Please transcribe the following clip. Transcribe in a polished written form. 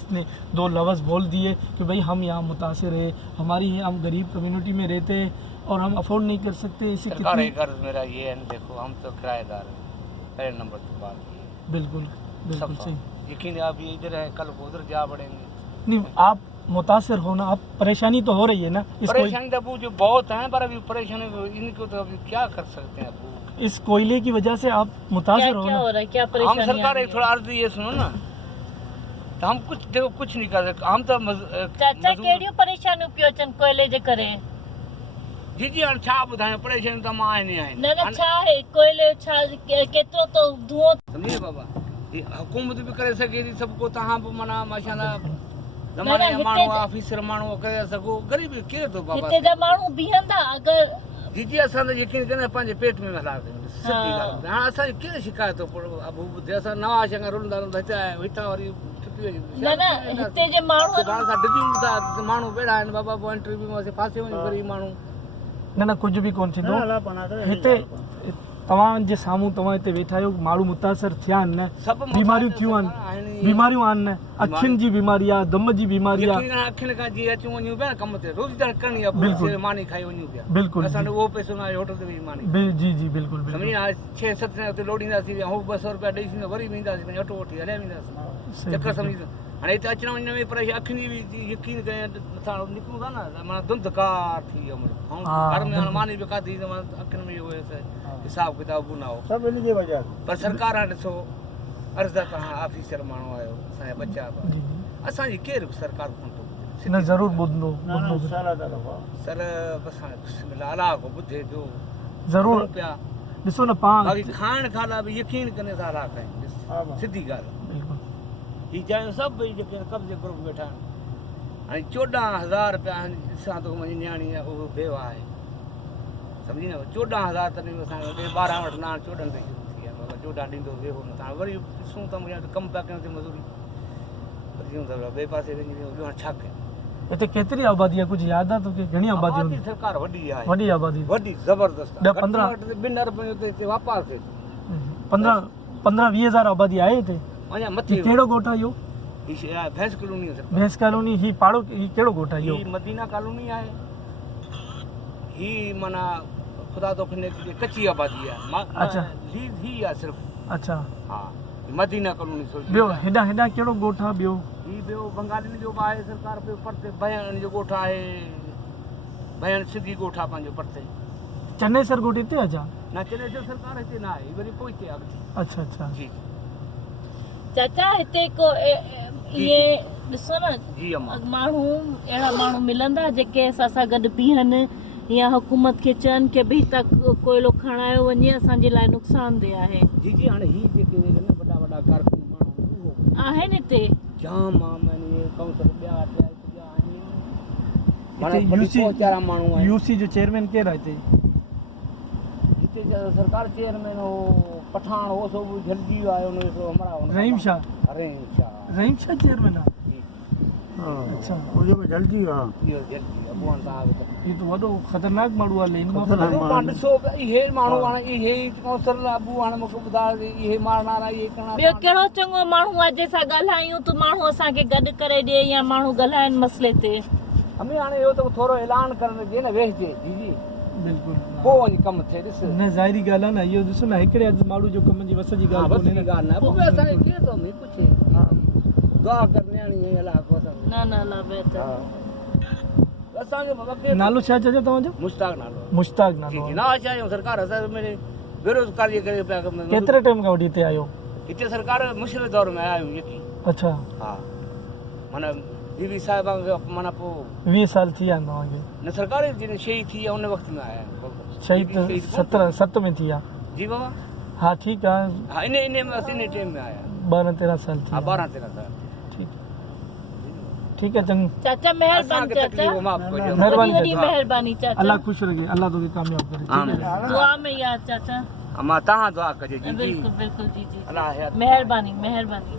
جس نے دو لفظ بول دیے کہ بھائی ہم یہاں متاثر ہیں، ہماری ہم غریب کمیونٹی میں رہتے ہیں اور ہم افورڈ نہیں کر سکتے، اسے سرکار کتنی غرض میرا یہ ہے، دیکھو ہم تو کرایہ دار ہیں، پہلے نمبر کی بات یہ بالکل بالکل صفا صحیح. یقین آپ یہ ادھر ہے، کل کو ادھر جا پڑیں گے. نہیں آپ متاثر ہونا، آپ پریشانی تو ہو رہی ہے نا، اس پریشانی تو ابو جو بہت ہیں، پر ابھی پریشانی ان کو تو ابھی کیا کر سکتے ہیں ابو. اس کوئلے کی وجہ سے آپ متاثر کیا ہو ہو رہا ہے، کیا ہم پریشانی سرکار ایک تھوڑا عرض یہ سنو نا، تو ہم کچھ دیکھو کچھ نہیں کر سکتے. ہم تو چاچا کیڑیوں پریشانیوں پیو اچن کوئلے جے کرے؟ جی جی ہاں چھا ॿुधायूं پریشانی تو ماں نہیں آئیں. نہ نہ چھا ہے کوئلے چھا کیترو تو دھواں سمجھے بابا، یہ حکومت بھی کرے سکے थी سب کو، تہاں بھی منا ماشاءاللہ نہ زمانے نہ جا ماण्हू آفیسر ماण्हू करे سگو، غریب केर थो बाबा. हिते जा माण्हू बीहंदा अगरि जी जी असां त यकीन कंदा पंहिंजे पेट में हला कयूं, सिधी ॻाल्हि. हाणे असांजी कहिड़ी शिकायत थो अबू ॿुधे, असां नवां शहर रुलंदा रुलंदा हिते आया आहियूं, हितां वरी छुटी वई. न न हिते जे माण्हू हाणे असां डिॼूं था, माण्हू वेड़ा आहिनि बाबा, पोइ इंटरव्यू में असीं फासे वञूं गरीब माण्हू. न न कुझु बि कोन थींदो. हिते तव्हांजे साम्हूं तव्हां हिते वेठा आहियो, माण्हू मुतासिर थिया आहिनि न, सभु बीमारियूं थियूं आहिनि, बीमारियूं आहिनि न, अखियुनि जी बीमारी आहे, दम जी बीमारी आहे. यकीन अखियुनि खां जीअं अचूं वञूं पिया न कम ते, रोज़ दाड़ करणी आहे, बिल्कुलु. मानी खाई वञूं पिया. बिल्कुलु असांजो उहो पैसो न आहे होटल ते वेही मानी. जी जी बिल्कुलु सम्झी बिल्कुलु. हाणे 6-7 ॼणा हुते लोड़ींदासीं, ऐं हू 200 रुपया ॾेई छॾींदो, वरी वेंदासीं पंहिंजो ऑटो वठी हलिया वेंदासीं. चकर सम्झी हाणे हिते अचण वञण में परेशानी, अखियुनि जी बि यकीन कयां नथा निकिरूं था न, माना धुंधकार थी वियो. घर में हाणे मानी बि खाधी त अखियुनि में इहो हिसाब किताब न हो, सभु इन जी वजह. पर सरकार हाणे ॾिसो अर्ज़ तव्हां ऑफिसर माण्हू आहियो, असांजा बचा असांजी केरु सरकार कोन थो ॿुधे. न ज़रूरु ॿुधंदो सर बसि हाणे बिस्मिल्लाह अलाह को ॿुधे पियो ज़रूरु. पिया. ॾिसो न पाण बाक़ी खाइण खाधा बि यकीन कंदे था अलाह कयूं, सिधी ॻाल्हि. बिल्कुलु ही चाहे सभु जेके कब्ज़े ग्रुप वेठा आहिनि. हाणे 14,000 रुपया ॾिसां थो, मुंहिंजी न्याणी आहे उहो बेवा आहे, सम्झी न. 14,000 तॾहिं असांखे 12 वठंदा, हाणे 14 ते शुरू थी आहे. 14 ॾींदो वेहो न था, वरी ॾिसूं था मुंहिंजा कमु पिया कयूं थी मज़ूरी, वरी ॾियूं था ॿिए पासे वञी ॿियो हाणे छा कयूं. हिते केतिरी आबादी आहे, कुझु यादि आहे तोखे? घणी आबादी आबादी हूंदी? सरकार वॾी आहे, वॾी आबादी, वॾी ज़बरदस्त. 15 2 अरब ते वापास थिए, 15-20 हज़ार आबादी आहे हिते. अञा मथे. कहिड़ो ॻोठ आहे इहो? भैंस कॉलोनी आहे. भैंस कॉलोनी. ही पाड़ो, ही कहिड़ो ॻोठ आहे इहो? ही मदीना कॉलोनी आहे. ही माना ख़ुदा तो खने कच्ची आबादी आहे. अच्छा. ही आहे सिर्फ़. अच्छा. हा मदीना कॉलोनी. ॿियो हेॾा हेॾा कहिड़ो ॻोठ आहे ॿियो? ही ॿियो बंगालियुनि जो बि आहे सरकार पियो परते, बयान जो ॻोठ आहे, बयान सिधी ॻोठ आहे पंहिंजो परते. चन्नेसर ॻोठ हिते आहे छा? न चन्नेसर सरकार हिते न आहे, वरी पोइ हिते आहे. अच्छा अच्छा. जी चाचा हिते को इहे ॾिसो न, जी अम्मा, माण्हू अहिड़ा माण्हू मिलंदा जेके असां सां गॾु बीहनि या हुकूमत खे चवनि की भई हितां कोयलो खणायो वञे, असांजे लाइ नुक़सानदेह आहे. जी जी हाणे ही जेके न वॾा वॾा कारखाना माण्हू आहिनि हिते जाम आहिनि, इहे काउंसिल ॿिया हिते माण्हू आहिनि. यूसी जो चेयरमैन केरु आहे हिते? हिते सरकार चेयरमैन हो पठान हो सभु जल्दी वियो आहे. रहीम शाह. रहीम शाह. रहीम शाह चेयरमैन आहे. अच्छा. वो जो जल्दी हां इहो जल्दी अॻुवान तव्हां ये तो वॾो ख़तरनाक माण्हू आहे. लेन मां ॾिसो इहे माण्हू हाणे इहे काउंसिल अबू हाणे मूंखे ॿुधायो इहे मारनारा इहे करणा. ॿियो कहिड़ो चङो माण्हू आहे जंहिंसां ॻाल्हायूं त माण्हू असांखे गॾु करे ॾिए या माण्हू ॻाल्हाइनि मसइले ते. हमें हाणे इहो त थोरो ऐलान करणु ॾिए न, वेहिजे. जी जी बिल्कुलु. पोइ वञी कमु थिए. ॾिस न ज़ाहिरी ॻाल्हि आहे न, इहो ॾिसो न हिकिड़े हंधि माण्हू जो कम जी वस जी ॻाल्हि कोन्हे न. ॻाल्हि न पोइ असांखे केरु थो में पुछे. दुआ करणी आहे अलाह को न न न बहितर. असांखे बाबा नालो छा चइजो तव्हांजो? मुश्ताक नालो. मुश्ताक नालो. जी ना चाहियूं सरकार असां में बेरोज़गारी जे करे पिया कमु. केतिरे टाइम खां वठी हिते आयो? हिते सरकार मुश्किल दौर में आया आहियूं यकीन. अच्छा. हा माना बीबी साहिबा खे माना पोइ 20 साल थी विया आहिनि तव्हांखे? न सरकार जी शहीद थी आहे उन वक़्त में आया आहियूं. शहीद 17 में थी विया? जी बाबा. हा ठीकु आहे. हा इन में असीं इन टाइम में आया 12-13 साल थी. हा 12-13 साल. ठीक है चंग. चाचा मेहरबानी चाचा, मेहरबानी मेहरबानी चाचा. अल्लाह खुश रखे, अल्लाह तोखे कामयाब करे. आमीन. दुआ में याद चाचा. अम्मा तव्हां दुआ कजो. जी बिल्कुलु बिल्कुलु जी जी. अल्लाह मेहरबानी मेहरबानी.